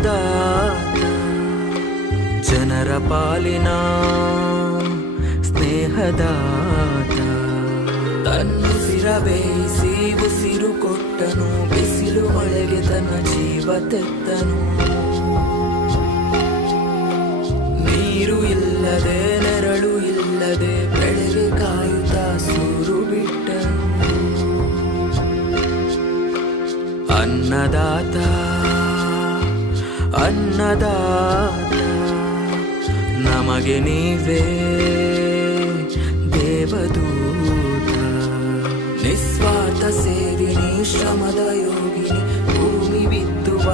ಅನ್ನದಾತ ಜನರ ಪಾಲಿನ ಸ್ನೇಹದಾತ ತನ್ನುಸಿರ ಬೇಯಿಸಿ ಉಸಿರು ಕೊಟ್ಟನು ಬಿಸಿಲು ಮಳೆಗೆ ತನ್ನ ಜೀವ ತೆತ್ತನು ನೀರು ಇಲ್ಲದೆ ನೆರಳು ಇಲ್ಲದೆ ಬೆಳೆಗೆ ಕಾಯುತ್ತಾ ಸೂರು ಬಿಟ್ಟನು ಅನ್ನದಾತ ಅನ್ನದಾತ ನಮಗೆ ನೀವೇ ದೇವದೂತ ನಿಸ್ವಾರ್ಥ ಸೇವಿನಿ ಶ್ರಮದ ಯೋಗಿನಿ ಭೂಮಿ ಬಿತ್ತುವ